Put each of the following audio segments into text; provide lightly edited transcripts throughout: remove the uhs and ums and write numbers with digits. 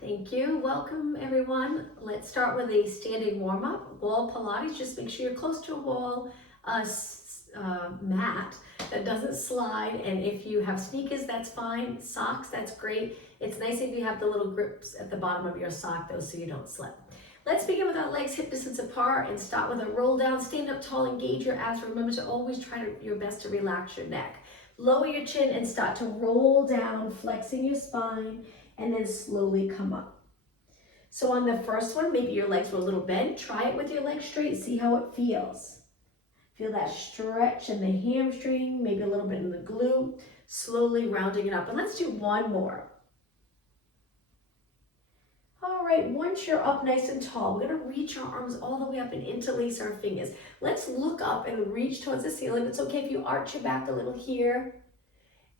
Thank you. Welcome, everyone. Let's start with a standing warm-up. Wall Pilates. Just make sure you're close to a wall mat that doesn't slide. And if you have sneakers, that's fine. Socks, that's great. It's nice if you have the little grips at the bottom of your sock, though, so you don't slip. Let's begin with our legs hip distance apart and start with a roll down. Stand up tall, engage your abs. Remember to always try your best to relax your neck. Lower your chin and start to roll down, flexing your spine, and then slowly come up. So on the first one, maybe your legs were a little bent. Try it with your legs straight, see how it feels. Feel that stretch in the hamstring, maybe a little bit in the glute, slowly rounding it up. And let's do one more. All right, once you're up nice and tall, we're gonna reach our arms all the way up and interlace our fingers. Let's look up and reach towards the ceiling. It's okay if you arch your back a little here.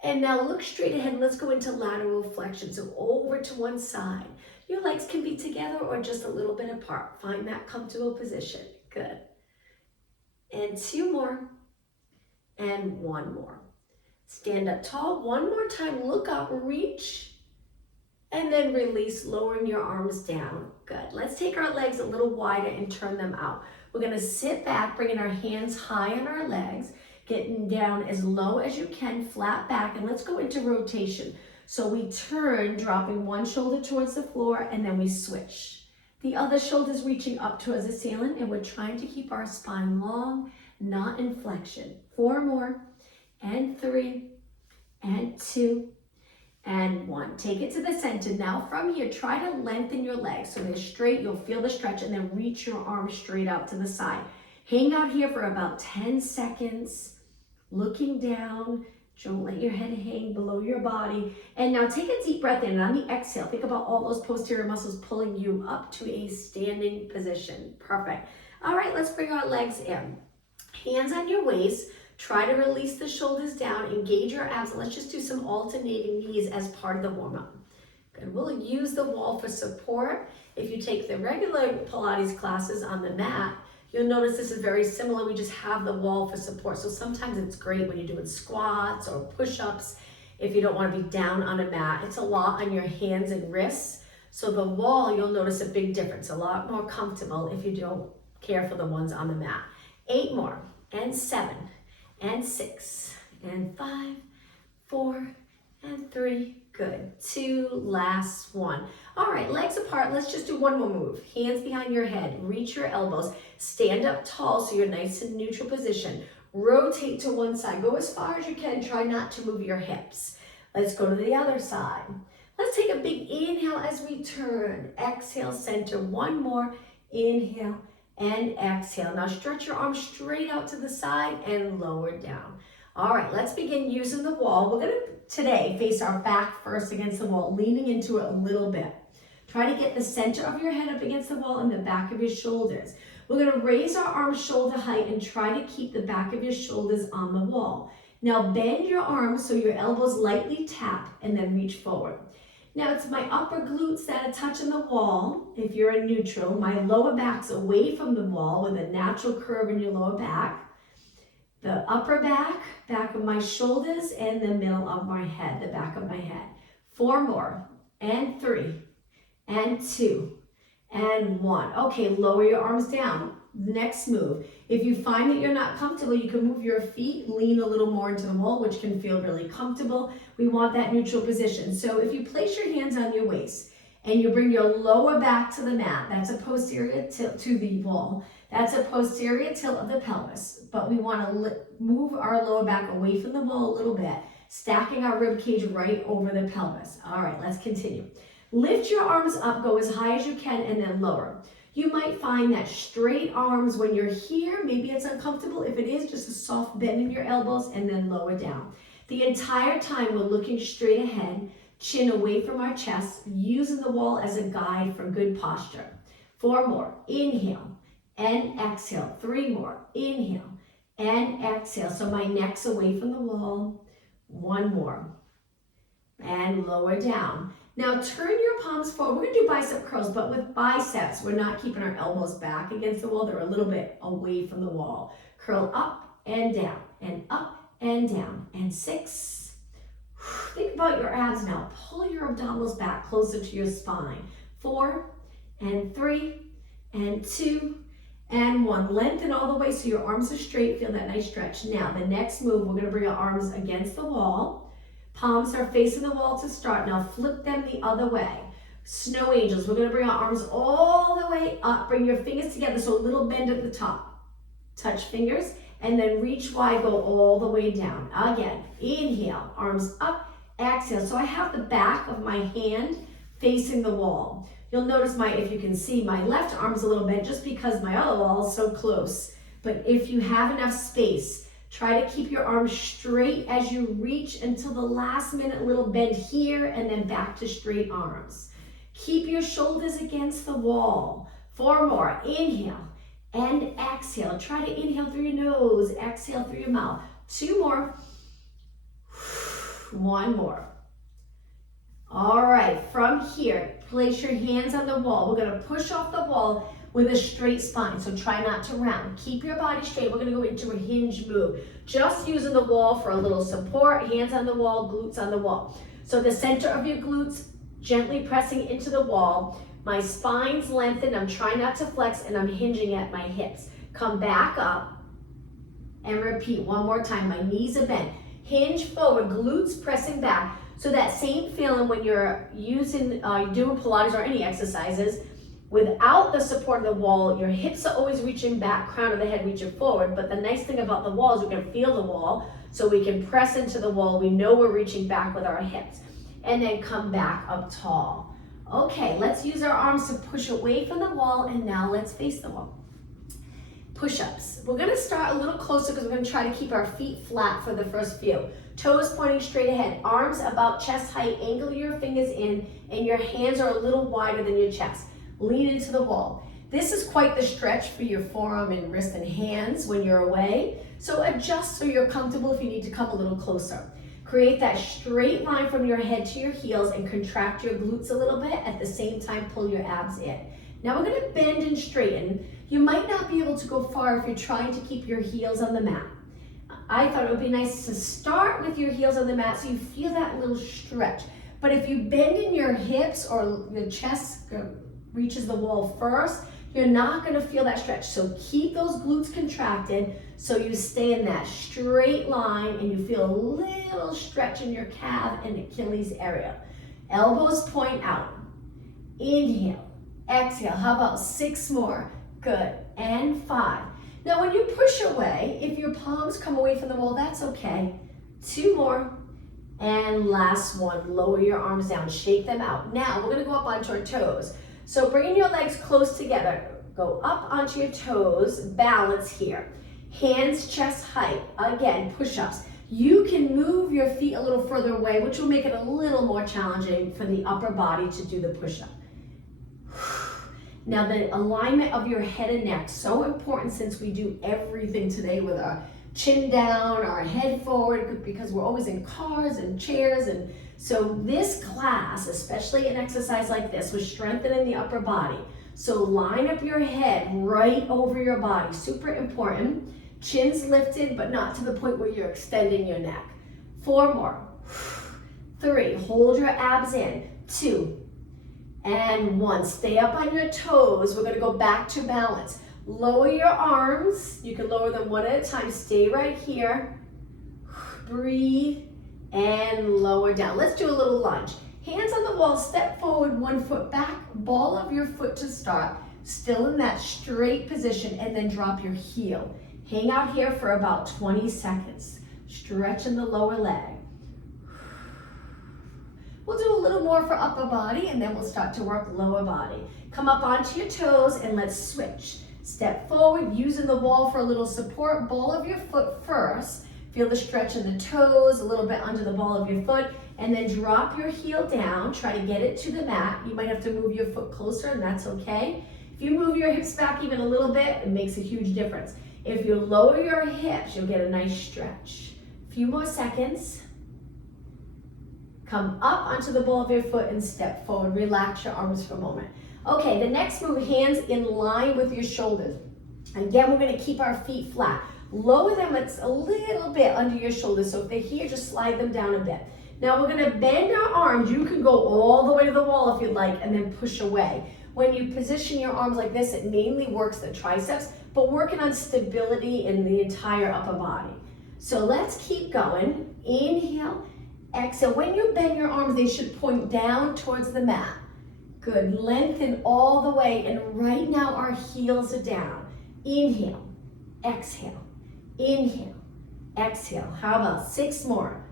And now look straight ahead. Let's go into lateral flexion. So over to one side. Your legs can be together or just a little bit apart. Find that comfortable position. Good. And two more. And one more. Stand up tall. One more time. Look up, reach, and then release, lowering your arms down. Good. Let's take our legs a little wider and turn them out. We're going to sit back, bringing our hands high on our legs. Getting down as low as you can, flat back, and let's go into rotation. So we turn, dropping one shoulder towards the floor, and then we switch. The other shoulder's reaching up towards the ceiling, and we're trying to keep our spine long, not in flexion. Four more, and three, and two, and one. Take it to the center. Now from here, try to lengthen your legs so they're straight. You'll feel the stretch, and then reach your arms straight out to the side. Hang out here for about 10 seconds. Looking down, don't let your head hang below your body. And now take a deep breath in, and on the exhale, think about all those posterior muscles pulling you up to a standing position. Perfect. All right, let's bring our legs in. Hands on your waist. Try to release the shoulders down, engage your abs. Let's just do some alternating knees as part of the warm-up. Good, we'll use the wall for support. If you take the regular Pilates classes on the mat, you'll notice this is very similar. We just have the wall for support. So sometimes it's great when you're doing squats or push-ups. If you don't want to be down on a mat, it's a lot on your hands and wrists. So the wall, you'll notice a big difference, a lot more comfortable if you don't care for the ones on the mat. 8 more, and 7, and 6, and 5, 4, and 3. Good. 2, last one. All right, legs apart. Let's just do one more move. Hands behind your head. Reach your elbows. Stand up tall so you're nice in neutral position. Rotate to one side. Go as far as you can. Try not to move your hips. Let's go to the other side. Let's take a big inhale as we turn. Exhale, center. One more. Inhale and exhale. Now stretch your arms straight out to the side and lower down. All right, let's begin using the wall. We're going to today face our back first against the wall, leaning into it a little bit. Try to get the center of your head up against the wall and the back of your shoulders. We're going to raise our arms shoulder height and try to keep the back of your shoulders on the wall. Now bend your arms so your elbows lightly tap and then reach forward. Now it's my upper glutes that are touching the wall. If you're in neutral, my lower back's away from the wall with a natural curve in your lower back. The upper back, back of my shoulders, and the middle of my head, the back of my head. 4 more, and 3, and 2, and 1. Okay, lower your arms down. Next move. If you find that you're not comfortable, you can move your feet, lean a little more into the wall, which can feel really comfortable. We want that neutral position. So if you place your hands on your waist, and you bring your lower back to the mat, that's a posterior tilt to the wall. That's a posterior tilt of the pelvis, but we want to move our lower back away from the wall a little bit, stacking our rib cage right over the pelvis. All right, let's continue. Lift your arms up, go as high as you can, and then lower. You might find that straight arms when you're here, maybe it's uncomfortable. If it is, just a soft bend in your elbows and then lower down. The entire time we're looking straight ahead, chin away from our chest, using the wall as a guide for good posture. 4 more, inhale. And exhale. 3 more. Inhale and exhale. So my neck's away from the wall. 1 more. And lower down. Now turn your palms forward. We're going to do bicep curls, but with biceps, we're not keeping our elbows back against the wall. They're a little bit away from the wall. Curl up and down, and up and down. And 6, Think about your abs now. Pull your abdominals back closer to your spine. 4 and 3 and 2 and 1. Lengthen all the way so your arms are straight. Feel that nice stretch. Now, the next move, we're going to bring our arms against the wall. Palms are facing the wall to start. Now, flip them the other way. Snow angels. We're going to bring our arms all the way up. Bring your fingers together, so a little bend at the top. Touch fingers, and then reach wide, go all the way down. Again, inhale, arms up, exhale. So I have the back of my hand facing the wall. You'll notice if you can see, my left arm's a little bent just because my other wall is so close. But if you have enough space, try to keep your arms straight as you reach until the last minute, little bend here, and then back to straight arms. Keep your shoulders against the wall. 4 more, inhale and exhale. Try to inhale through your nose, exhale through your mouth. 2 more, 1 more. All right, from here, place your hands on the wall. We're gonna push off the wall with a straight spine, so try not to round. Keep your body straight. We're gonna go into a hinge move. Just using the wall for a little support, hands on the wall, glutes on the wall. So the center of your glutes, gently pressing into the wall. My spine's lengthened, I'm trying not to flex, and I'm hinging at my hips. Come back up and repeat 1 more time. My knees are bent. Hinge forward, glutes pressing back. So that same feeling when you're doing Pilates or any exercises, without the support of the wall, your hips are always reaching back, crown of the head reaching forward. But the nice thing about the wall is we can feel the wall, so we can press into the wall. We know we're reaching back with our hips. And then come back up tall. Okay, let's use our arms to push away from the wall, and now let's face the wall. Push-ups. We're gonna start a little closer because we're gonna try to keep our feet flat for the first few. Toes pointing straight ahead, arms about chest height, angle your fingers in, and your hands are a little wider than your chest. Lean into the wall. This is quite the stretch for your forearm and wrist and hands when you're away. So adjust so you're comfortable if you need to come a little closer. Create that straight line from your head to your heels and contract your glutes a little bit. At the same time, pull your abs in. Now we're gonna bend and straighten. You might not be able to go far if you're trying to keep your heels on the mat. I thought it would be nice to start with your heels on the mat so you feel that little stretch. But if you bend in your hips or your chest reaches the wall first, you're not gonna feel that stretch. So keep those glutes contracted so you stay in that straight line and you feel a little stretch in your calf and Achilles area. Elbows point out. Inhale, exhale. How about 6 more? Good, and 5. Now when you push away, if your palms come away from the wall, that's okay. 2 more, and last one. Lower your arms down, shake them out. Now we're gonna go up onto our toes. So bringing your legs close together, go up onto your toes, balance here. Hands chest height, again, push-ups. You can move your feet a little further away, which will make it a little more challenging for the upper body to do the push-up. Now the alignment of your head and neck, so important since we do everything today with our chin down, our head forward, because we're always in cars and chairs. And so this class, especially an exercise like this, was strengthening the upper body. So line up your head right over your body, super important. Chin's lifted, but not to the point where you're extending your neck. 4 more. 3, hold your abs in. 2, and 1. Stay up on your toes. We're gonna go back to balance. Lower your arms. You can lower them one at a time. Stay right here. Breathe and lower down. Let's do a little lunge. Hands on the wall, step forward, 1 foot back, ball of your foot to start. Still in that straight position, and then drop your heel. Hang out here for about 20 seconds. Stretching the lower leg. We'll do a little more for upper body, and then we'll start to work lower body. Come up onto your toes, and let's switch. Step forward, using the wall for a little support. Ball of your foot first. Feel the stretch in the toes, a little bit under the ball of your foot, and then drop your heel down. Try to get it to the mat. You might have to move your foot closer, and that's okay. If you move your hips back even a little bit, it makes a huge difference. If you lower your hips, you'll get a nice stretch. A few more seconds. Come up onto the ball of your foot and step forward. Relax your arms for a moment. Okay, the next move, hands in line with your shoulders. Again, we're gonna keep our feet flat. Lower them a little bit under your shoulders. So if they're here, just slide them down a bit. Now we're gonna bend our arms. You can go all the way to the wall if you'd like, and then push away. When you position your arms like this, it mainly works the triceps, but working on stability in the entire upper body. So let's keep going. Inhale, exhale. When you bend your arms, they should point down towards the mat. Good, lengthen all the way, and right now our heels are down. Inhale, exhale, inhale, exhale. How about 6 more?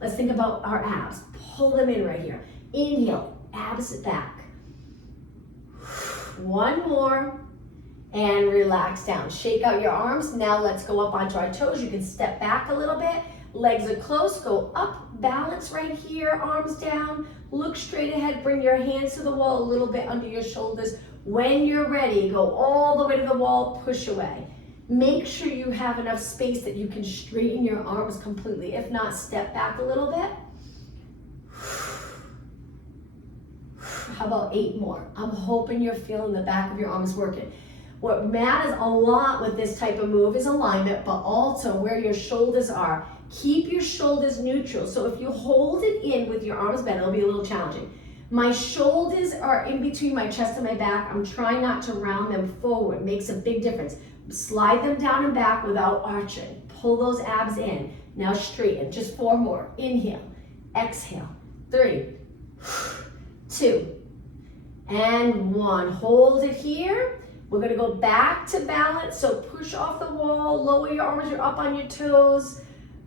Let's think about our abs. Pull them in right here. Inhale, abs back. 1 more, and relax down. Shake out your arms. Now let's go up onto our toes. You can step back a little bit. Legs are close, go up, balance right here, arms down. Look straight ahead, bring your hands to the wall a little bit under your shoulders. When you're ready, go all the way to the wall, push away. Make sure you have enough space that you can straighten your arms completely. If not, step back a little bit. How about 8 more? I'm hoping you're feeling the back of your arms working. What matters a lot with this type of move is alignment, but also where your shoulders are. Keep your shoulders neutral. So if you hold it in with your arms bent, it'll be a little challenging. My shoulders are in between my chest and my back. I'm trying not to round them forward. Makes a big difference. Slide them down and back without arching. Pull those abs in. Now straighten. Just 4 more. Inhale, exhale. 3, 2, and 1. Hold it here. We're gonna go back to balance. So push off the wall, lower your arms, you're up on your toes.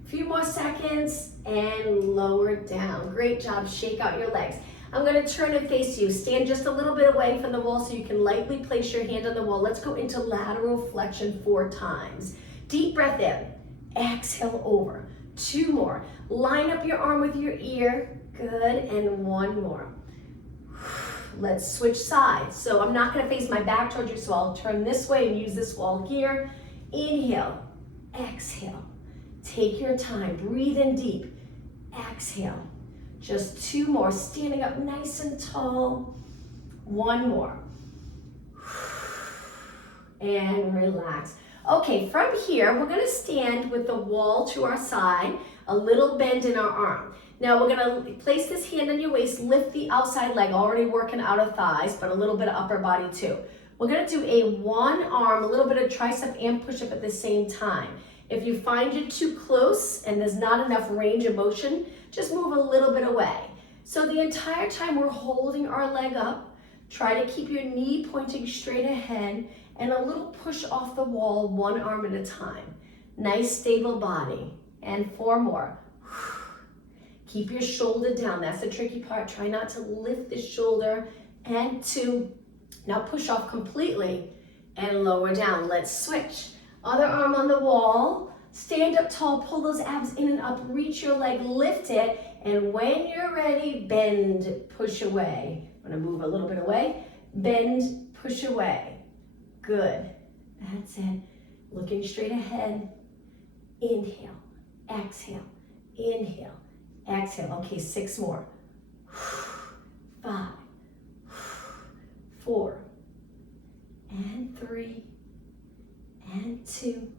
A few more seconds and lower down. Great job, shake out your legs. I'm gonna turn and face you. Stand just a little bit away from the wall so you can lightly place your hand on the wall. Let's go into lateral flexion 4 times. Deep breath in, exhale over. 2 more. Line up your arm with your ear. Good, and 1 more. Let's switch sides. So I'm not gonna face my back towards you, so I'll turn this way and use this wall here. Inhale, exhale. Take your time, breathe in deep. Exhale. Just 2 more, standing up nice and tall. 1 more. And relax. Okay, from here, we're gonna stand with the wall to our side, a little bend in our arm. Now we're gonna place this hand on your waist, lift the outside leg, already working out of thighs, but a little bit of upper body too. We're gonna do a 1 arm, a little bit of tricep and push-up at the same time. If you find you're too close and there's not enough range of motion, just move a little bit away. So the entire time we're holding our leg up, try to keep your knee pointing straight ahead and a little push off the wall, 1 arm at a time. Nice stable body. And 4 more. Keep your shoulder down. That's the tricky part. Try not to lift the shoulder. And 2. Now push off completely and lower down. Let's switch. Other arm on the wall. Stand up tall. Pull those abs in and up. Reach your leg. Lift it. And when you're ready, bend. Push away. I'm going to move a little bit away. Bend. Push away. Good. That's it. Looking straight ahead. Inhale. Exhale. Inhale. Exhale. Okay, 6 more. 5, 4, and 3, and 2,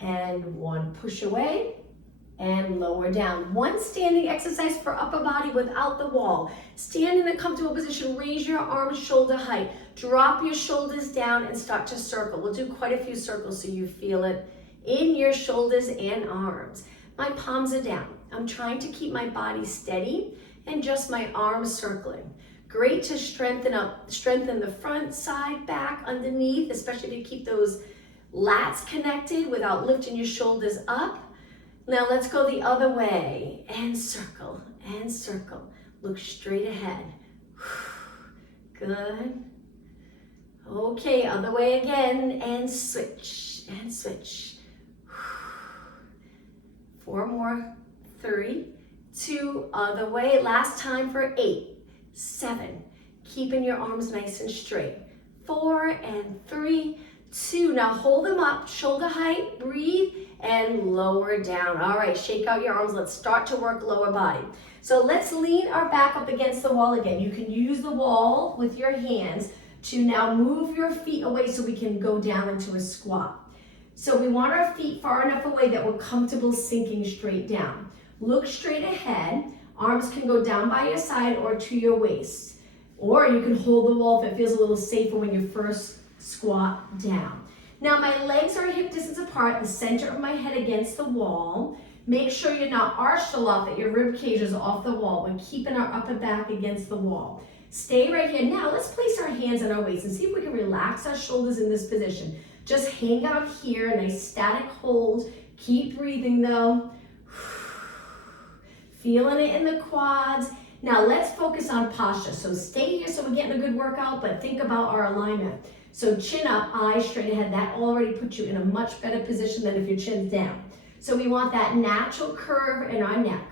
and 1. Push away and lower down. 1 standing exercise for upper body without the wall. Stand in a comfortable position. Raise your arms shoulder height. Drop your shoulders down and start to circle. We'll do quite a few circles so you feel it in your shoulders and arms. My palms are down. I'm trying to keep my body steady and just my arms circling. Great to strengthen the front, side, back, underneath, especially if you keep those lats connected without lifting your shoulders up. Now let's go the other way and circle and circle. Look straight ahead. Good. Okay, other way again and switch and switch. 4 more. 3, 2, other way. Last time for 8, 7. Keeping your arms nice and straight. 4 and 3, 2. Now hold them up, shoulder height, breathe, and lower down. All right, shake out your arms. Let's start to work lower body. So let's lean our back up against the wall again. You can use the wall with your hands to now move your feet away so we can go down into a squat. So we want our feet far enough away that we're comfortable sinking straight down. Look straight ahead. Arms can go down by your side or to your waist. Or you can hold the wall if it feels a little safer when you first squat down. Now my legs are hip distance apart, the center of my head against the wall. Make sure you're not arched a lot, that your rib cage is off the wall. We're keeping our upper back against the wall. Stay right here. Now let's place our hands on our waist and see if we can relax our shoulders in this position. Just hang out here, a nice static hold. Keep breathing though. Feeling it in the quads. Now let's focus on posture. So stay here so we're getting a good workout, but think about our alignment. So chin up, eyes straight ahead. That already puts you in a much better position than if your chin's down. So we want that natural curve in our neck.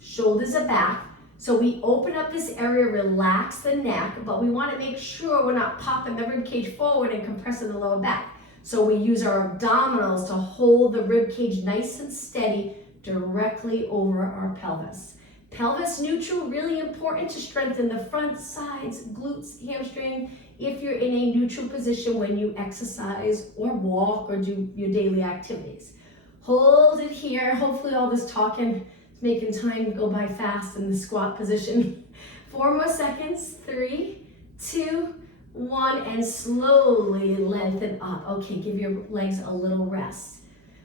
Shoulders are back. So we open up this area, relax the neck, but we want to make sure we're not popping the rib cage forward and compressing the lower back. So we use our abdominals to hold the rib cage nice and steady directly over our pelvis. Pelvis neutral, really important to strengthen the front, sides, glutes, hamstring, if you're in a neutral position when you exercise or walk or do your daily activities. Hold it here. Hopefully all this talking is making time go by fast in the squat position. 4 more seconds. 3, 2, 1, and slowly lengthen up. Okay, give your legs a little rest.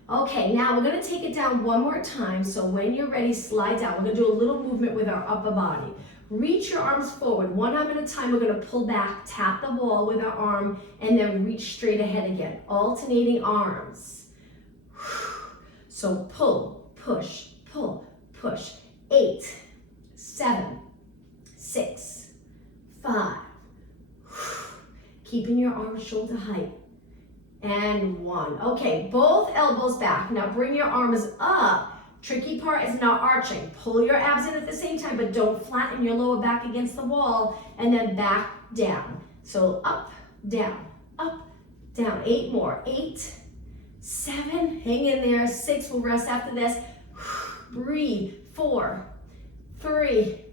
Okay, now we're gonna take it down one more time. So when you're ready, slide down. We're gonna do a little movement with our upper body. Reach your arms forward. One arm at a time, we're gonna pull back, tap the wall with our arm, and then reach straight ahead again. Alternating arms. So pull, push, pull, push. 8, 7, 6, 5. Keeping your arms shoulder height. And 1. Okay, both elbows back. Now bring your arms up. Tricky part is not arching. Pull your abs in at the same time, but don't flatten your lower back against the wall, and then back down. So up, down, 8 more. 8, 7, hang in there. 6, we'll rest after this. Breathe. 4, 3,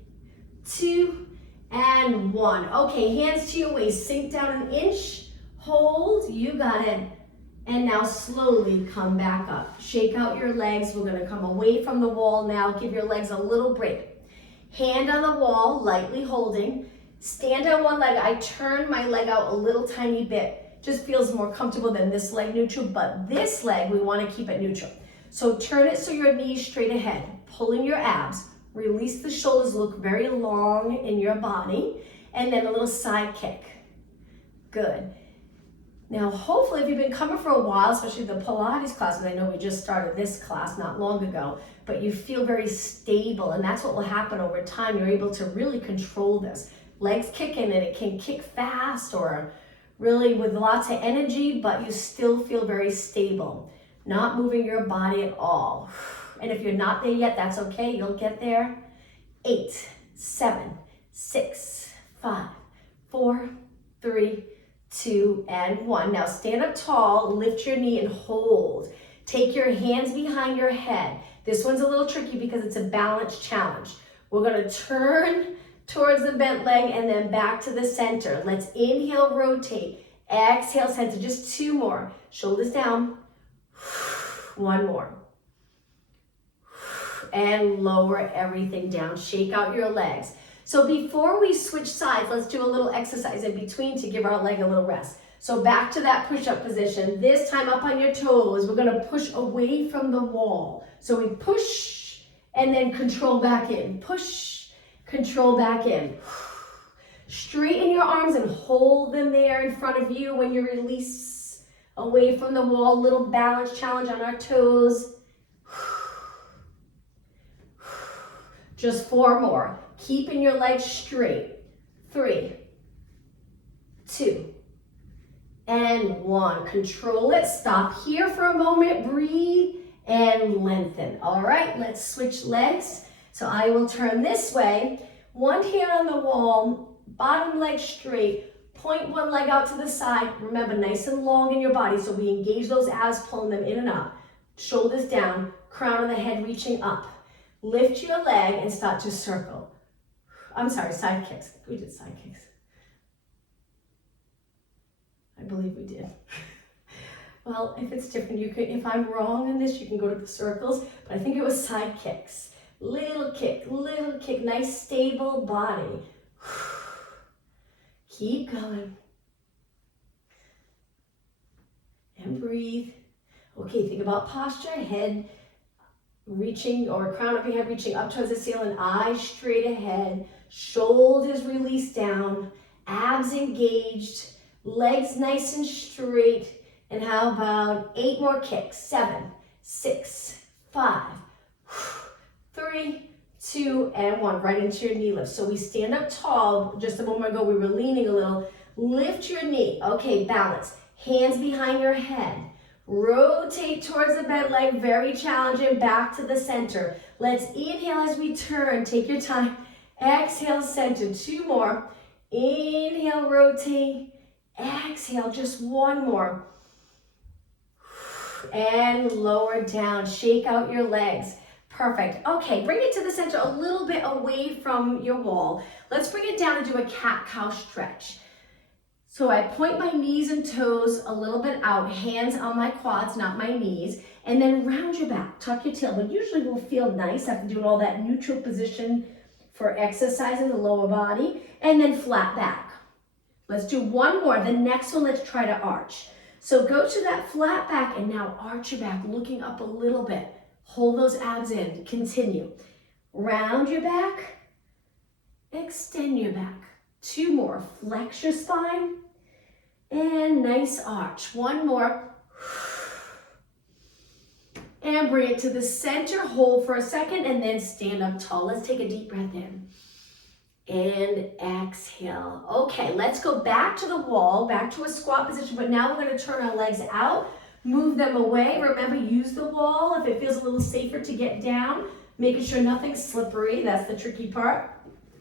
2, and 1. Okay, hands to your waist. Sink down an inch. Hold, you got it. And now slowly come back up. Shake out your legs. We're gonna come away from the wall now. Give your legs a little break. Hand on the wall, lightly holding. Stand on one leg. I turn my leg out a little tiny bit. Just feels more comfortable than this leg neutral, but this leg, we wanna keep it neutral. So turn it so your knees straight ahead. Pulling your abs. Release the shoulders, look very long in your body. And then a little side kick. Good. Now, hopefully, if you've been coming for a while, especially the Pilates classes, I know we just started this class not long ago, but you feel very stable, and that's what will happen over time. You're able to really control this. Legs kicking, and it can kick fast or really with lots of energy, but you still feel very stable. Not moving your body at all. And if you're not there yet, that's okay. You'll get there. 8, 7, 6, 5, 4, 3, 2, and 1. Now stand up tall, lift your knee and hold. Take your hands behind your head. This one's a little tricky because it's a balance challenge. We're gonna turn towards the bent leg and then back to the center. Let's inhale, rotate. Exhale, center. Just 2 more. Shoulders down. 1 more. And lower everything down. Shake out your legs. So before we switch sides, let's do a little exercise in between to give our leg a little rest. So back to that push-up position. This time up on your toes, we're gonna push away from the wall. So we push and then control back in. Push, control back in. Straighten your arms and hold them there in front of you when you release away from the wall. Little balance challenge on our toes. Just 4 more. Keeping your legs straight. 3, 2, and 1. Control it. Stop here for a moment. Breathe and lengthen. All right, let's switch legs. So I will turn this way. One hand on the wall, bottom leg straight. Point one leg out to the side. Remember, nice and long in your body, so we engage those abs, pulling them in and up. Shoulders down, crown of the head reaching up. Lift your leg and start to circle. I'm sorry, side kicks. We did side kicks. I believe we did. Well, if it's different, you can. If I'm wrong in this, you can go to the circles, but I think it was side kicks. little kick, nice stable body. Keep going. And breathe. Okay, think about posture, head reaching, or crown of your head reaching up towards the ceiling, eyes straight ahead, shoulders released down, abs engaged, legs nice and straight. And how about 8 more kicks? 7, 6, 5, 3, 2, and 1. Right into your knee lift. So we stand up tall. Just a moment ago, we were leaning a little. Lift your knee. Okay, balance. Hands behind your head. Rotate towards the bent leg, very challenging, back to the center. Let's inhale as we turn, take your time. Exhale, center, 2 more. Inhale, rotate. Exhale, just 1 more. And lower down, shake out your legs. Perfect. Okay, bring it to the center a little bit away from your wall. Let's bring it down and do a cat-cow stretch. So I point my knees and toes a little bit out, hands on my quads, not my knees, and then round your back, tuck your tailbone. Usually will feel nice after doing all that neutral position for exercising the lower body, and then flat back. Let's do 1 more. The next one, let's try to arch. So go to that flat back and now arch your back, looking up a little bit. Hold those abs in, continue. Round your back, extend your back. 2 more, flex your spine. And nice arch. 1 more. And bring it to the center. Hold for a second and then stand up tall. Let's take a deep breath in. And exhale. Okay, let's go back to the wall, back to a squat position, but now we're going to turn our legs out, move them away. Remember, use the wall if it feels a little safer to get down, making sure nothing's slippery. That's the tricky part.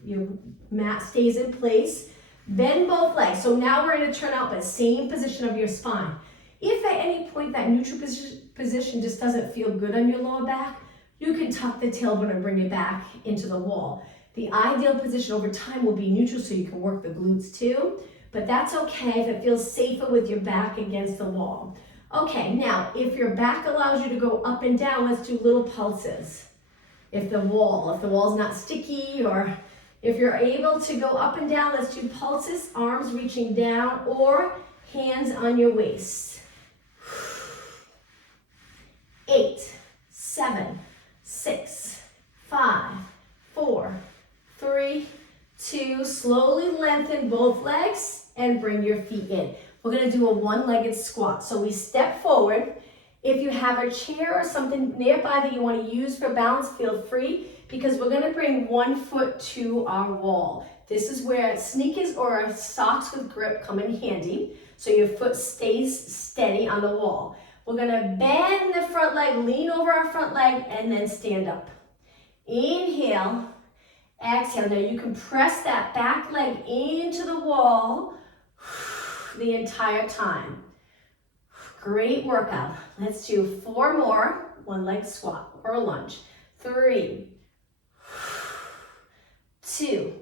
Your mat stays in place. Bend both legs. So now we're going to turn out, but same position of your spine. If at any point that neutral position just doesn't feel good on your lower back, you can tuck the tailbone and bring it back into the wall. The ideal position over time will be neutral so you can work the glutes too, but that's okay if it feels safer with your back against the wall. Okay, now if your back allows you to go up and down, let's do little pulses. If the wall's not sticky, or if you're able to go up and down, let's do pulses, arms reaching down or hands on your waist. 8, 7, 6, 5, 4, 3, 2, slowly lengthen both legs and bring your feet in. We're going to do a one-legged squat. So we step forward. If you have a chair or something nearby that you want to use for balance, feel free, because we're going to bring 1 foot to our wall. This is where sneakers or socks with grip come in handy, so your foot stays steady on the wall. We're going to bend the front leg, lean over our front leg, and then stand up. Inhale, exhale. Now you can press that back leg into the wall the entire time. Great workout. Let's do 4 more, one-leg squat or a lunge. 3, 2,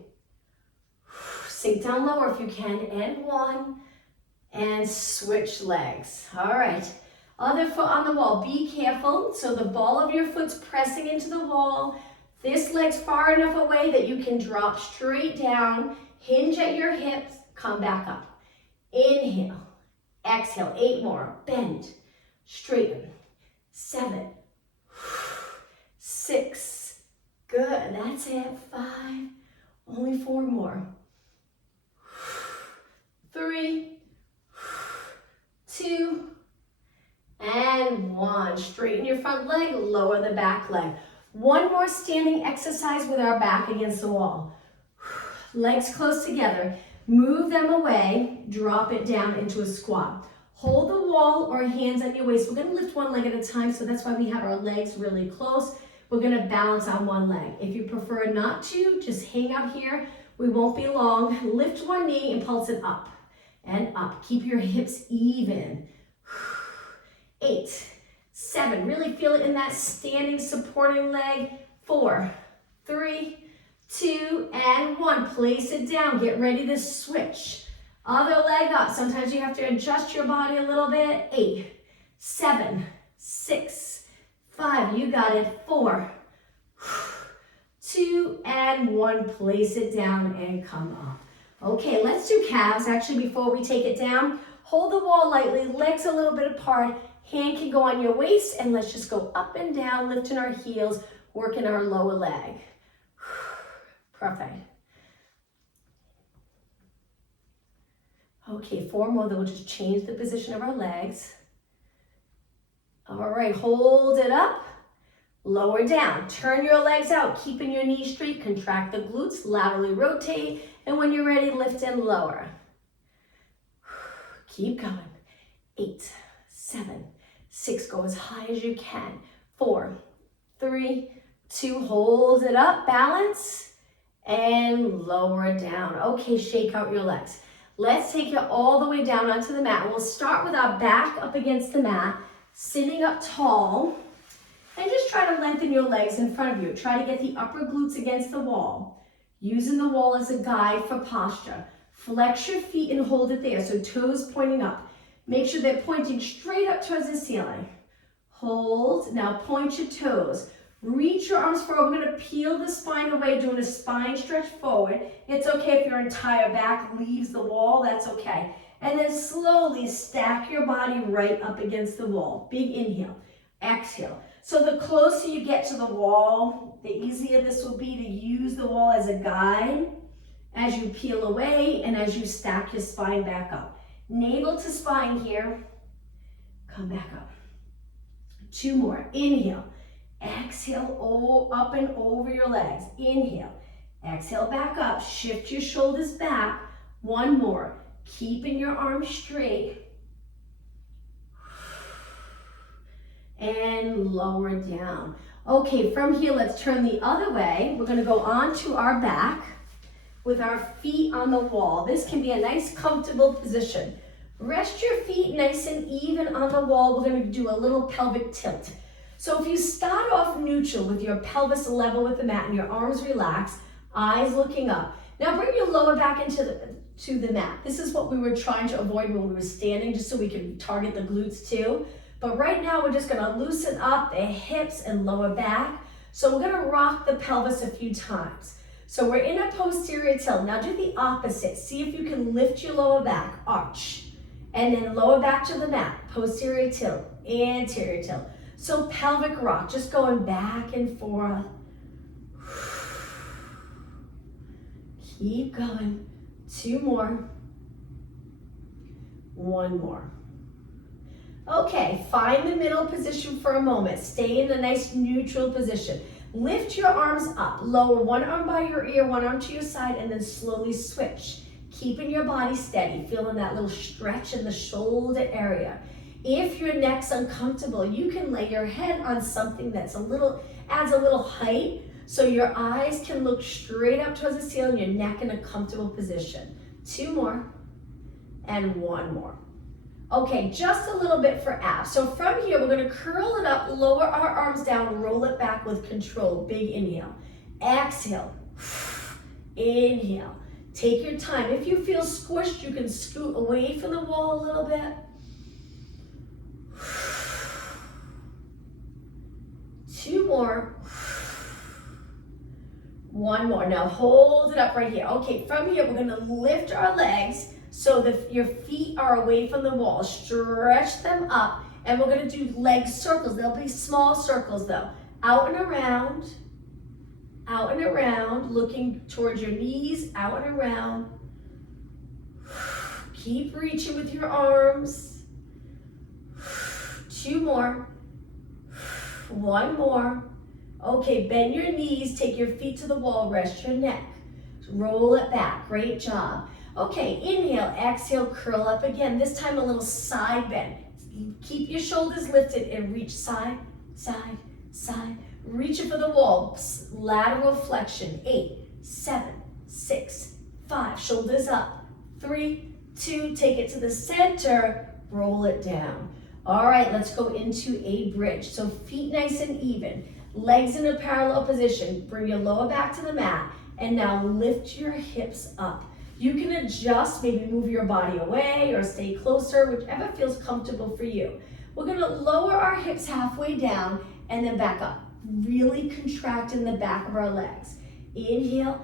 sink down lower if you can, and 1, and switch legs. All right, other foot on the wall. Be careful, so the ball of your foot's pressing into the wall. This leg's far enough away that you can drop straight down, hinge at your hips, come back up. Inhale, exhale, 8 more, bend, straighten, 7, 6, good, that's it, 5, only 4 more, 3, 2, and 1. Straighten your front leg, lower the back leg. 1 more standing exercise with our back against the wall. Legs close together. Move them away, drop it down into a squat. Hold the wall or hands on your waist. We're going to lift 1 leg at a time, so that's why we have our legs really close. We're going to balance on 1 leg. If you prefer not to, just hang out here. We won't be long. Lift 1 knee and pulse it up and up. Keep your hips even. 8, 7, really feel it in that standing supporting leg. 4, 3, 2, and 1. Place it down. Get ready to switch. Other leg up. Sometimes you have to adjust your body a little bit. 8, 7, 6, 5. You got it. 4, 2, and 1. Place it down and come up. Okay, let's do calves. Actually, before we take it down, hold the wall lightly, legs a little bit apart, hand can go on your waist, and let's just go up and down, lifting our heels, working our lower leg. Perfect. Okay, 4 more, then we'll just change the position of our legs. All right, hold it up, lower down. Turn your legs out, keeping your knees straight, contract the glutes, laterally rotate, and when you're ready, lift and lower. Keep going. 8, 7, 6, go as high as you can. 4, 3, 2, hold it up, balance, and lower down. Okay, shake out your legs. Let's take it all the way down onto the mat. We'll start with our back up against the mat, sitting up tall, and just try to lengthen your legs in front of you. Try to get the upper glutes against the wall, using the wall as a guide for posture. Flex your feet and hold it there, so toes pointing up. Make sure they're pointing straight up towards the ceiling. Hold, now point your toes. Reach your arms forward. We're gonna peel the spine away, doing a spine stretch forward. It's okay if your entire back leaves the wall, that's okay. And then slowly stack your body right up against the wall. Big inhale, exhale. So the closer you get to the wall, the easier this will be to use the wall as a guide as you peel away and as you stack your spine back up. Navel to spine here. Come back up. 2 more. Inhale. Exhale, up and over your legs. Inhale. Exhale, back up. Shift your shoulders back. 1 more. Keeping your arms straight. And lower down. Okay, from here, let's turn the other way. We're going to go onto our back with our feet on the wall. This can be a nice, comfortable position. Rest your feet nice and even on the wall. We're going to do a little pelvic tilt. So if you start off neutral with your pelvis level with the mat and your arms relaxed, eyes looking up. Now bring your lower back into the mat. This is what we were trying to avoid when we were standing, just so we can target the glutes too. But right now we're just gonna loosen up the hips and lower back. So we're gonna rock the pelvis a few times. So we're in a posterior tilt. Now do the opposite. See if you can lift your lower back, arch. And then lower back to the mat, posterior tilt, anterior tilt. So pelvic rock, just going back and forth. Keep going. 2 more. 1 more. Okay, find the middle position for a moment. Stay in a nice neutral position. Lift your arms up. Lower one arm by your ear, 1 arm to your side, and then slowly switch. Keeping your body steady, feeling that little stretch in the shoulder area. If your neck's uncomfortable, you can lay your head on something that's adds a little height, so your eyes can look straight up towards the ceiling, your neck in a comfortable position. 2 more, and 1 more. Okay, just a little bit for abs. So from here, we're gonna curl it up, lower our arms down, roll it back with control. Big inhale. Exhale. Inhale. Take your time. If you feel squished, you can scoot away from the wall a little bit. 2 more. 1 more. Now hold it up right here. Okay, from here, we're gonna lift our legs so that your feet are away from the wall. Stretch them up, and we're gonna do leg circles. They'll be small circles though. Out and around, looking towards your knees, out and around. Keep reaching with your arms. 2 more. 1 more. Okay, bend your knees, take your feet to the wall, rest your neck. Roll it back, great job. Okay, inhale, exhale, curl up again. This time a little side bend. Keep your shoulders lifted and reach side, side, side. Reach it for the wall, lateral flexion. 8, 7, 6, 5, shoulders up. 3, 2, take it to the center, roll it down. All right, let's go into a bridge. So feet nice and even, legs in a parallel position. Bring your lower back to the mat, and now lift your hips up. You can adjust, maybe move your body away or stay closer, whichever feels comfortable for you. We're gonna lower our hips halfway down and then back up. Really contract in the back of our legs. Inhale,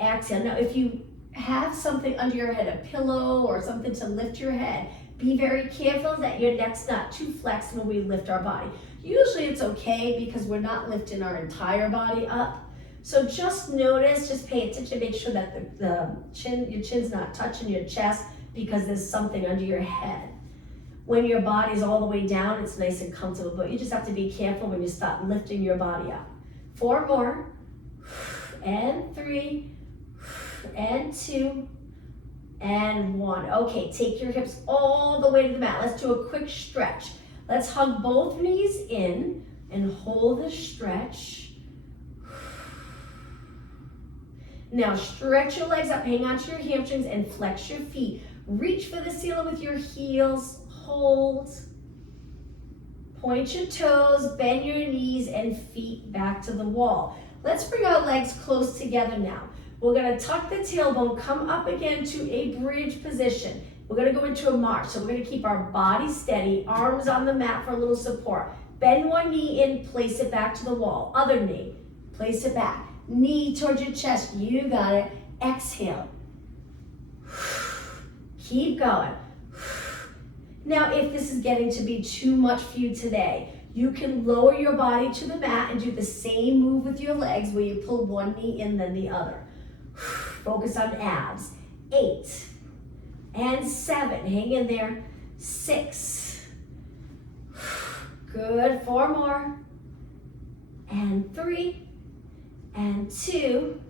exhale. Now, if you have something under your head, a pillow or something to lift your head, be very careful that your neck's not too flexed when we lift our body. Usually it's okay because we're not lifting our entire body up. So just notice, just pay attention, make sure that your chin's not touching your chest because there's something under your head. When your body's all the way down, it's nice and comfortable, but you just have to be careful when you start lifting your body up. 4 more, and 3, and 2, and 1. Okay, take your hips all the way to the mat. Let's do a quick stretch. Let's hug both knees in and hold the stretch. Now stretch your legs up, hang on to your hamstrings and flex your feet. Reach for the ceiling with your heels, hold. Point your toes, bend your knees and feet back to the wall. Let's bring our legs close together now. We're gonna tuck the tailbone, come up again to a bridge position. We're gonna go into a march. So we're gonna keep our body steady, arms on the mat for a little support. Bend one knee in, place it back to the wall. Other knee, place it back. Knee towards your chest, you got it. Exhale. Keep going. Now, if this is getting to be too much for you today, you can lower your body to the mat and do the same move with your legs where you pull one knee in, then the other. Focus on abs. 8 and 7, hang in there. 6, good, 4 more, and 3, and 2,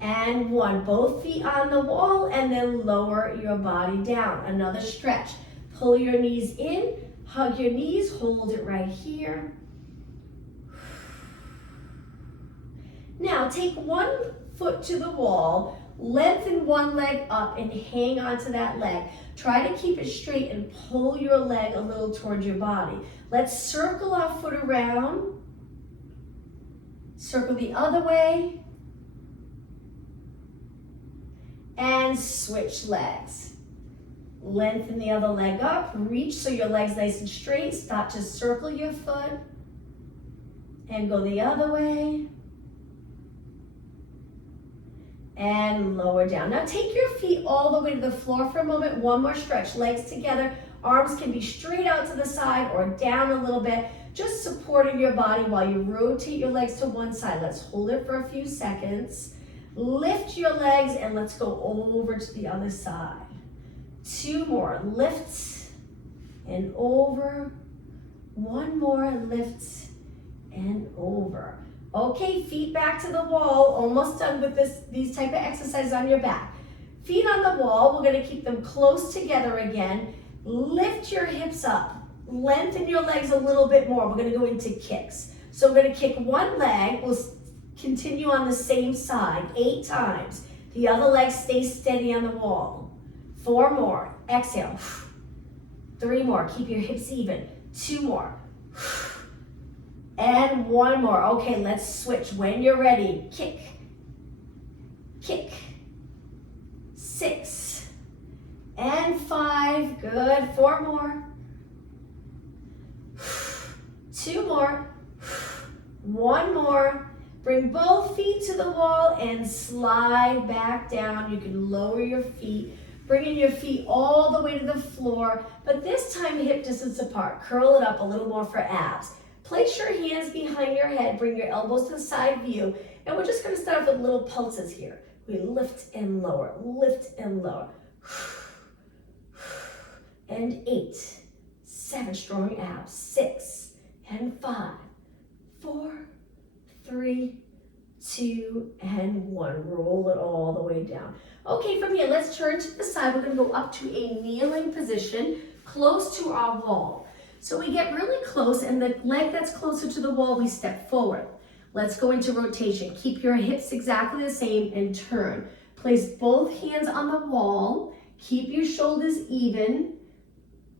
and 1. Both feet on the wall and then lower your body down. Another stretch. Pull your knees in, hug your knees, hold it right here. Now take one foot to the wall, lengthen one leg up and hang onto that leg. Try to keep it straight and pull your leg a little towards your body. Let's circle our foot around. Circle the other way. And switch legs. Lengthen the other leg up, reach so your leg's nice and straight. Start to circle your foot and go the other way. And lower down. Now take your feet all the way to the floor for a moment. One more stretch, legs together. Arms can be straight out to the side or down a little bit, just supporting your body while you rotate your legs to one side. Let's hold it for a few seconds. Lift your legs and let's go over to the other side. 2 more, lift and over. 1 more, lift and over. Okay, feet back to the wall. Almost done with these type of exercises on your back. Feet on the wall, we're gonna keep them close together again. Lift your hips up. Lengthen your legs a little bit more. We're gonna go into kicks. So we're gonna kick one leg. We'll continue on the same side 8 times. The other leg stays steady on the wall. 4 more, exhale. 3 more, keep your hips even. 2 more. And 1 more. Okay, let's switch. When you're ready, kick, kick. 6 and 5, good. 4 more. 2 more. 1 more. Bring both feet to the wall and slide back down. You can lower your feet, bringing your feet all the way to the floor, but this time hip distance apart. Curl it up a little more for abs. Place your hands behind your head, bring your elbows to the side view, and we're just gonna start off with little pulses here. We lift and lower, lift and lower. And 8, 7, strong abs. 6 and 5, 4, 3, 2, and 1. Roll it all the way down. Okay, from here, let's turn to the side. We're gonna go up to a kneeling position, close to our wall. So we get really close, and the leg that's closer to the wall, we step forward. Let's go into rotation. Keep your hips exactly the same and turn. Place both hands on the wall. Keep your shoulders even.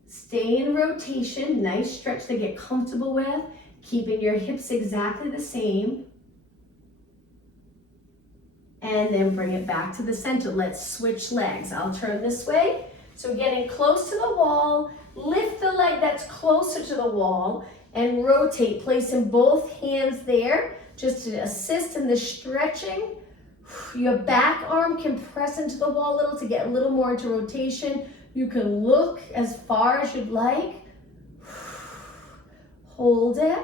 Stay in rotation. Nice stretch to get comfortable with. Keeping your hips exactly the same. And then bring it back to the center. Let's switch legs. I'll turn this way. So getting close to the wall, lift the leg that's closer to the wall and rotate, placing both hands there just to assist in the stretching. Your back arm can press into the wall a little to get a little more into rotation. You can look as far as you'd like. Hold it.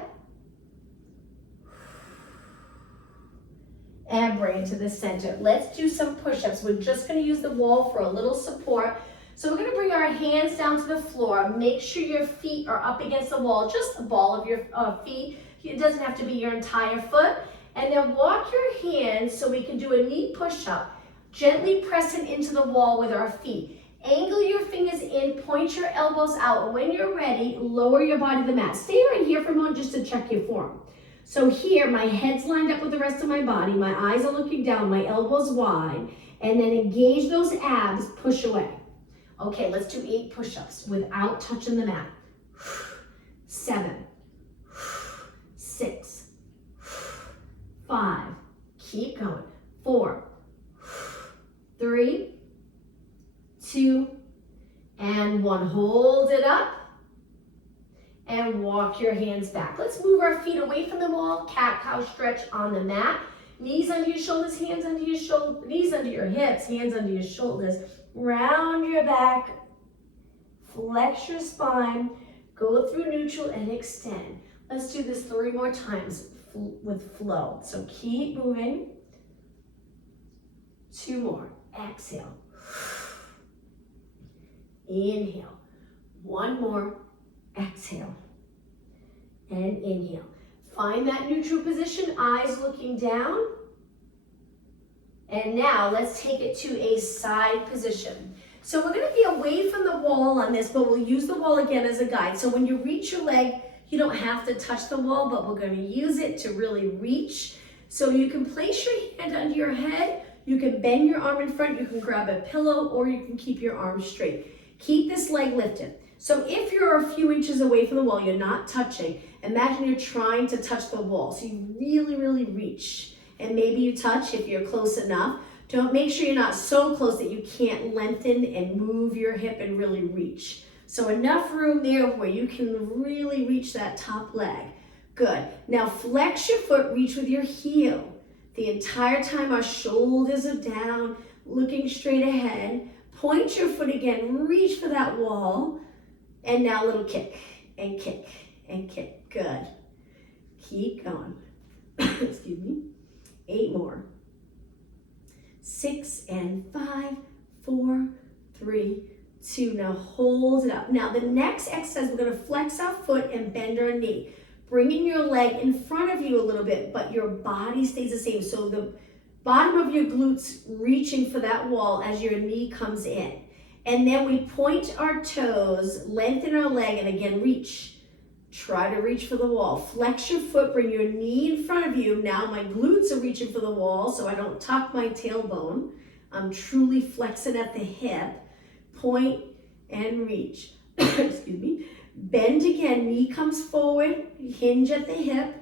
And bring it to the center. Let's do some push-ups. We're just going to use the wall for a little support. So we're going to bring our hands down to the floor. Make sure your feet are up against the wall, just the ball of your feet. It doesn't have to be your entire foot. And then walk your hands so we can do a knee push-up. Gently pressing into the wall with our feet. Angle your fingers in, point your elbows out. And when you're ready, lower your body to the mat. Stay right here for a moment just to check your form. So here, my head's lined up with the rest of my body. My eyes are looking down, my elbows wide. And then engage those abs, push away. Okay, let's do 8 push-ups without touching the mat. 7, 6, 5, keep going. 4, 3, 2, and 1. Hold it up. And walk your hands back. Let's move our feet away from the wall. Cat-cow stretch on the mat. Knees under your shoulders, hands under your shoulders, knees under your hips, hands under your shoulders. Round your back. Flex your spine. Go through neutral and extend. Let's do this 3 more times with flow. So keep moving. 2 more. Exhale. Inhale. 1 more. Exhale and inhale. Find that neutral position, eyes looking down. And now let's take it to a side position. So we're going to be away from the wall on this, but we'll use the wall again as a guide. So when you reach your leg, you don't have to touch the wall, but we're going to use it to really reach. So you can place your hand under your head, you can bend your arm in front, you can grab a pillow, or you can keep your arm straight. Keep this leg lifted. So if you're a few inches away from the wall, you're not touching, imagine you're trying to touch the wall. So you really, really reach. And maybe you touch if you're close enough. Don't make sure you're not so close that you can't lengthen and move your hip and really reach. So enough room there where you can really reach that top leg. Good. Now flex your foot, reach with your heel. The entire time our shoulders are down, looking straight ahead. Point your foot again, reach for that wall. And now a little kick and kick and kick. Good. Keep going. Excuse me. 8 more. 6 and 5, 4, 3, 2. Now hold it up. Now the next exercise, we're going to flex our foot and bend our knee. Bringing your leg in front of you a little bit, but your body stays the same. So the bottom of your glutes reaching for that wall as your knee comes in. And then we point our toes, lengthen our leg, and again, reach. Try to reach for the wall. Flex your foot, bring your knee in front of you. Now my glutes are reaching for the wall, so I don't tuck my tailbone. I'm truly flexing at the hip. Point and reach. Excuse me. Bend again, knee comes forward, hinge at the hip,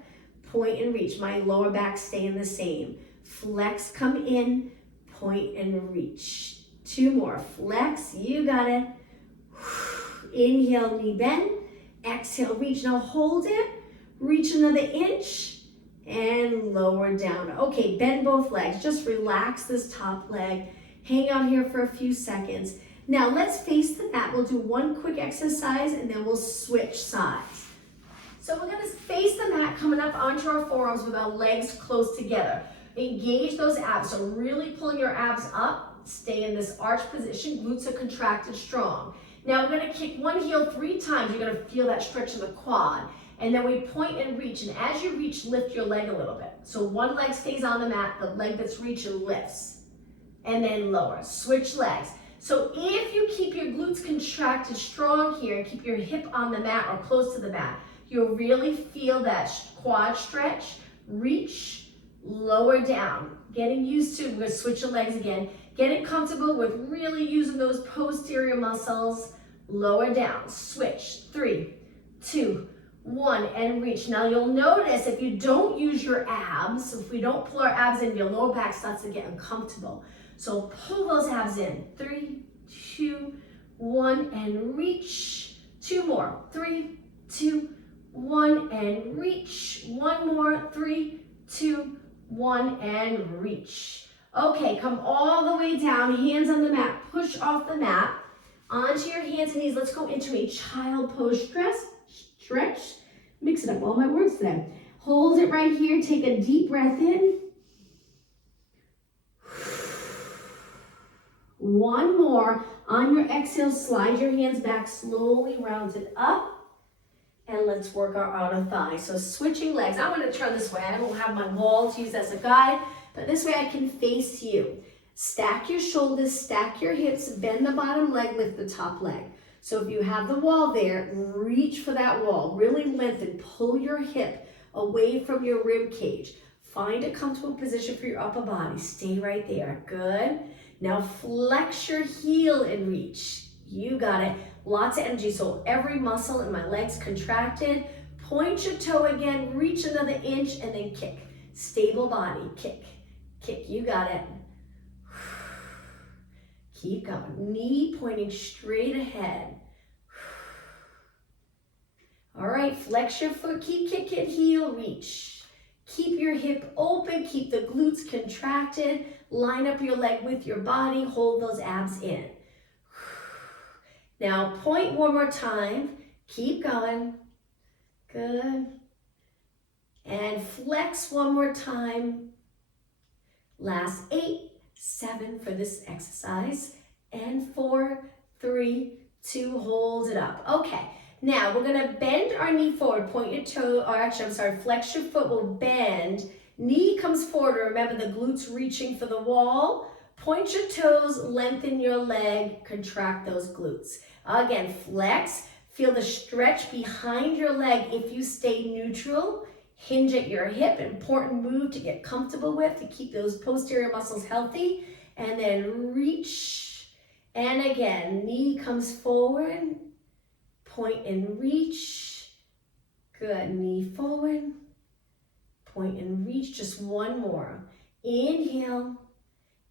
point and reach. My lower back staying the same. Flex, come in, point and reach. 2 more. Flex, you got it. Inhale, knee bend. Exhale, reach. Now hold it. Reach another inch and lower down. Okay, bend both legs. Just relax this top leg. Hang out here for a few seconds. Now let's face the mat. We'll do 1 quick exercise and then we'll switch sides. So we're going to face the mat coming up onto our forearms with our legs close together. Engage those abs. So really pulling your abs up. Stay in this arch position. Glutes are contracted strong. Now we're going to kick one heel 3 times. You're going to feel that stretch in the quad. And then we point and reach. And as you reach, lift your leg a little bit. So one leg stays on the mat. The leg that's reaching lifts. And then lower. Switch legs. So if you keep your glutes contracted strong here and keep your hip on the mat or close to the mat, you'll really feel that quad stretch. Reach, lower down. Getting used to, we're going to switch your legs again. Getting comfortable with really using those posterior muscles. Lower down, switch, 3, 2, 1, and reach. Now you'll notice if you don't use your abs, if we don't pull our abs in, your lower back starts to get uncomfortable. So pull those abs in, 3, 2, 1, and reach. 2 more, 3, 2, 1, and reach. 1 more, 3, 2, 1, and reach. Okay, come all the way down, hands on the mat, push off the mat, onto your hands and knees. Let's go into a child pose stretch. Mix it up, all my words today. Hold it right here, take a deep breath in. One more. On your exhale, slide your hands back, slowly round it up. And let's work our outer thigh. So switching legs. I'm going to turn this way. I don't have my wall to use as a guide, but this way I can face you. Stack your shoulders, stack your hips, bend the bottom leg, lift the top leg. So if you have the wall there, reach for that wall. Really lengthen, pull your hip away from your rib cage. Find a comfortable position for your upper body. Stay right there. Good. Now flex your heel and reach. You got it. Lots of energy. So every muscle in my legs contracted. Point your toe again, reach another inch, and then kick. Stable body. Kick. Kick. You got it. Keep going. Knee pointing straight ahead. All right, flex your foot, keep kicking, heel, reach. Keep your hip open, keep the glutes contracted. Line up your leg with your body, hold those abs in. Now point one more time, keep going. Good. And flex one more time. Last 8, 7 for this exercise. And 4, 3, 2, hold it up. Okay, now we're gonna bend our knee forward, point your toe, or actually, I'm sorry, flex your foot, will bend. Knee comes forward, remember the glutes reaching for the wall. Point your toes, lengthen your leg, contract those glutes. Again, flex, feel the stretch behind your leg if you stay neutral. Hinge at your hip, important move to get comfortable with, to keep those posterior muscles healthy. And then reach, and again, knee comes forward, point and reach. Good, knee forward, point and reach. Just one more. Inhale,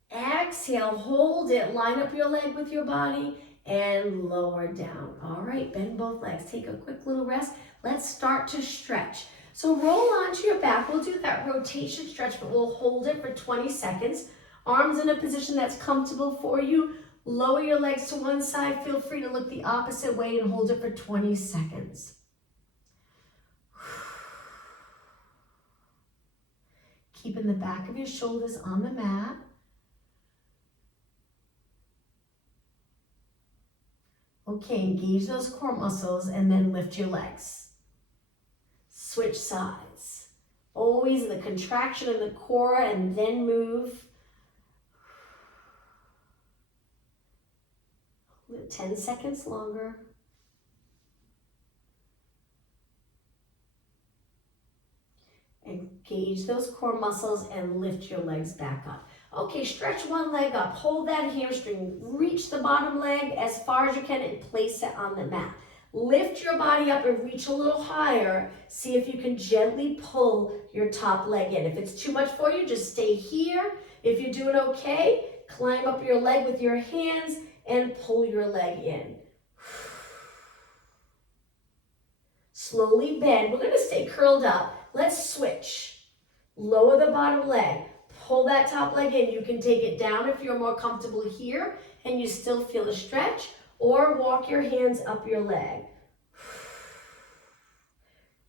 exhale, hold it, line up your leg with your body, and lower down. All right, bend both legs. Take a quick little rest. Let's start to stretch. So roll onto your back. We'll do that rotation stretch, but we'll hold it for 20 seconds. Arms in a position that's comfortable for you. Lower your legs to one side. Feel free to look the opposite way and hold it for 20 seconds. Keeping the back of your shoulders on the mat. Okay, engage those core muscles and then lift your legs. Switch sides. Always the contraction in the core and then move. 10 seconds longer. Engage those core muscles and lift your legs back up. Okay, stretch one leg up. Hold that hamstring. Reach the bottom leg as far as you can and place it on the mat. Lift your body up and reach a little higher. See if you can gently pull your top leg in. If it's too much for you, just stay here. If you're doing okay, climb up your leg with your hands and pull your leg in. Slowly bend. We're going to stay curled up. Let's switch. Lower the bottom leg. Pull that top leg in. You can take it down if you're more comfortable here and you still feel a stretch, or walk your hands up your leg.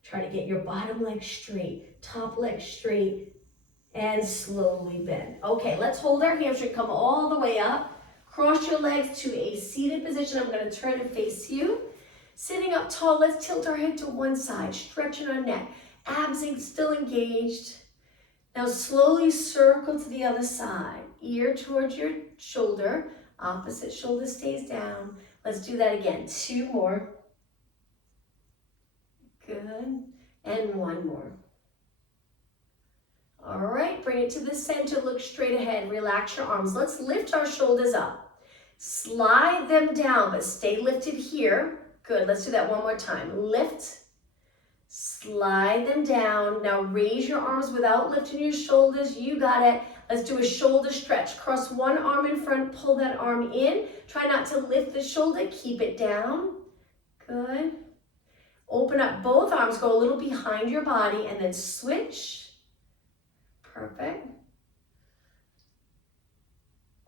Try to get your bottom leg straight, top leg straight, and slowly bend. Okay, let's hold our hamstring. Come all the way up. Cross your legs to a seated position. I'm going to turn and face you. Sitting up tall, let's tilt our head to one side, stretching our neck. Abs still engaged. Now slowly circle to the other side. Ear towards your shoulder. Opposite shoulder stays down. Let's do that again. 2 more. Good. And 1 more. All right, bring it to the center. Look straight ahead. Relax your arms. Let's lift our shoulders up. Slide them down, but stay lifted here. Good. Let's do that one more time. Lift. Slide them down. Now raise your arms without lifting your shoulders. You got it. Let's do a shoulder stretch. Cross one arm in front, pull that arm in. Try not to lift the shoulder, keep it down. Good. Open up both arms, go a little behind your body, and then switch. Perfect.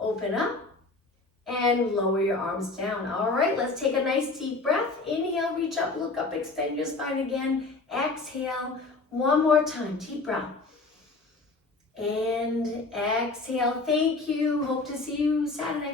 Open up and lower your arms down. All right, let's take a nice deep breath. Inhale, reach up, look up, extend your spine again. Exhale, one more time, deep breath. And exhale, thank you. Hope to see you Saturday.